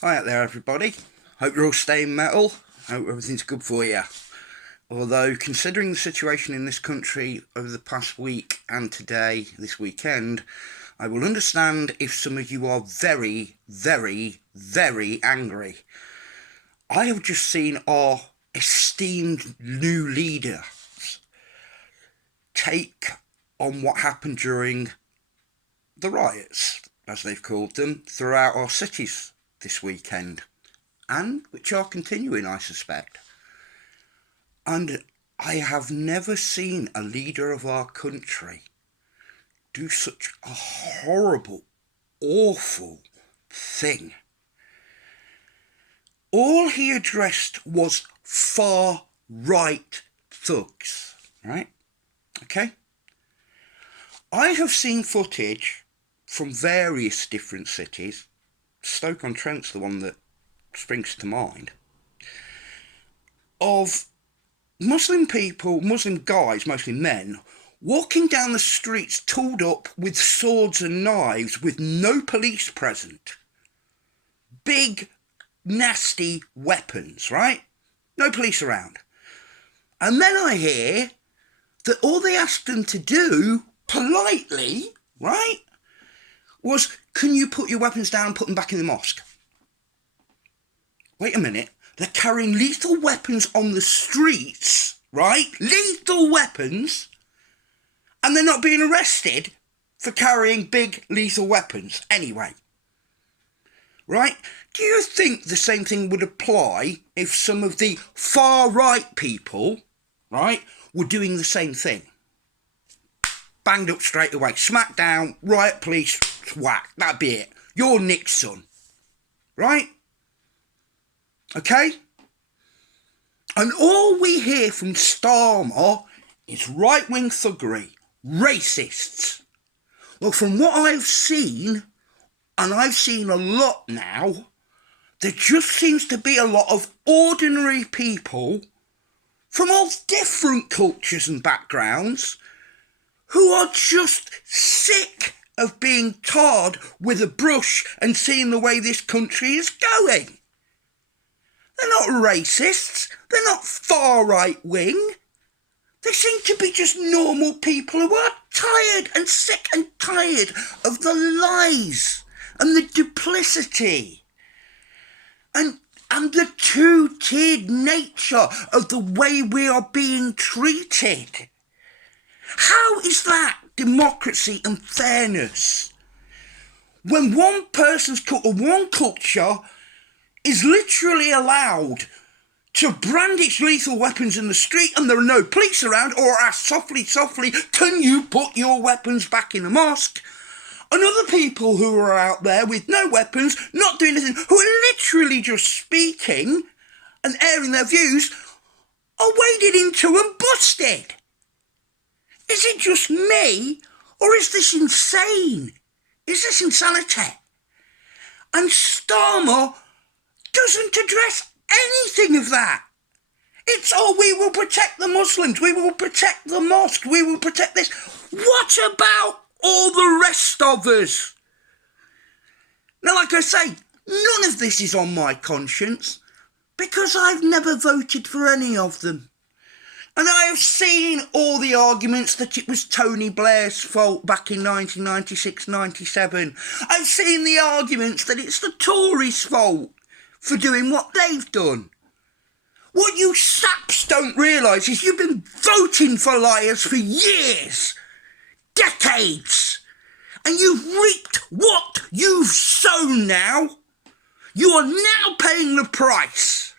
Hi out there, everybody. Hope you're all staying metal. Hope everything's good for you. Although, considering the situation in this country over the past week and today, this weekend, I will understand if some of you are very, very, very angry. I have just seen our esteemed new leader take on what happened during the riots, as they've called them, throughout our cities this weekend, and which are continuing, I suspect. And I have never seen a leader of our country do such a horrible, awful thing. All he addressed was far-right thugs, right? Okay? I have seen footage from various different cities. Stoke-on-Trent's the one that springs to mind, of Muslim people, Muslim guys, mostly men, walking down the streets tooled up with swords and knives with no police present. Big, nasty weapons, right? No police around. And then I hear that all they asked them to do, politely, right, was, can you put your weapons down and put them back in the mosque? Wait a minute. They're carrying lethal weapons on the streets, right? Lethal weapons. And they're not being arrested for carrying big lethal weapons anyway. Right? Do you think the same thing would apply if some of the far-right people, right, were doing the same thing? Banged up straight away. Smack down, riot police, whack. That'd be it. You're Nick's son. Right? Okay? And all we hear from Starmer is right-wing thuggery, racists. Well, from what I've seen, and I've seen a lot now, there just seems to be a lot of ordinary people from all different cultures and backgrounds who are just sick of being tarred with a brush and seeing the way this country is going. They're not racists. They're not far right wing. They seem to be just normal people who are tired and sick and tired of the lies and the duplicity and the two-tiered nature of the way we are being treated. How is that democracy and fairness? When one person's one culture is literally allowed to brandish lethal weapons in the street and there are no police around, or ask softly, can you put your weapons back in the mosque? And other people who are out there with no weapons, not doing anything, who are literally just speaking and airing their views, are waded into and busted. Is it just me, or is this insane? Is this insanity? And Starmer doesn't address anything of that. It's, oh, we will protect the Muslims, we will protect the mosque, we will protect this. What about all the rest of us? Now, like I say, none of this is on my conscience, because I've never voted for any of them. And I have seen all the arguments that it was Tony Blair's fault back in 1996-97. I've seen the arguments that it's the Tories' fault for doing what they've done. What you saps don't realise is you've been voting for liars for years, decades, and you've reaped what you've sown now. You are now paying the price.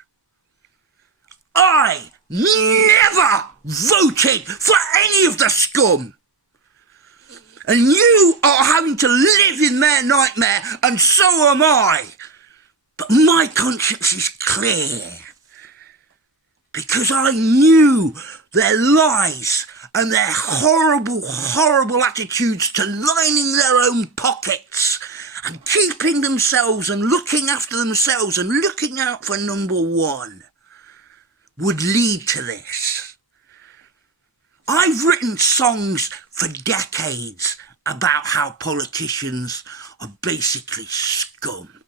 I never voted for any of the scum. And you are having to live in their nightmare, and so am I. But my conscience is clear, because I knew their lies and their horrible, horrible attitudes to lining their own pockets and keeping themselves and looking after themselves and looking out for number one would lead to this. I've written songs for decades about how politicians are basically scum.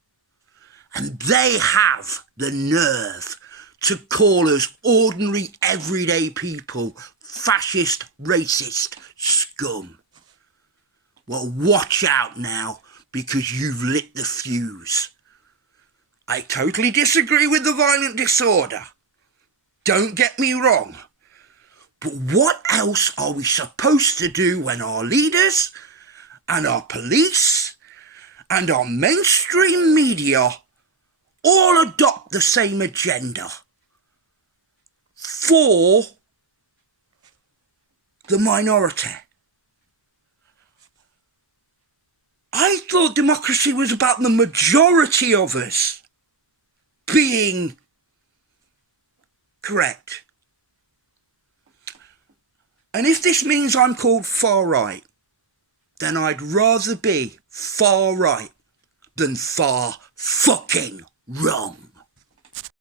And they have the nerve to call us ordinary, everyday people fascist, racist scum. Well, watch out now, because you've lit the fuse. I totally disagree with the violent disorder. Don't get me wrong. But what else are we supposed to do when our leaders and our police and our mainstream media all adopt the same agenda for the minority? I thought democracy was about the majority of us being correct. And if this means I'm called far right, then I'd rather be far right than far fucking wrong.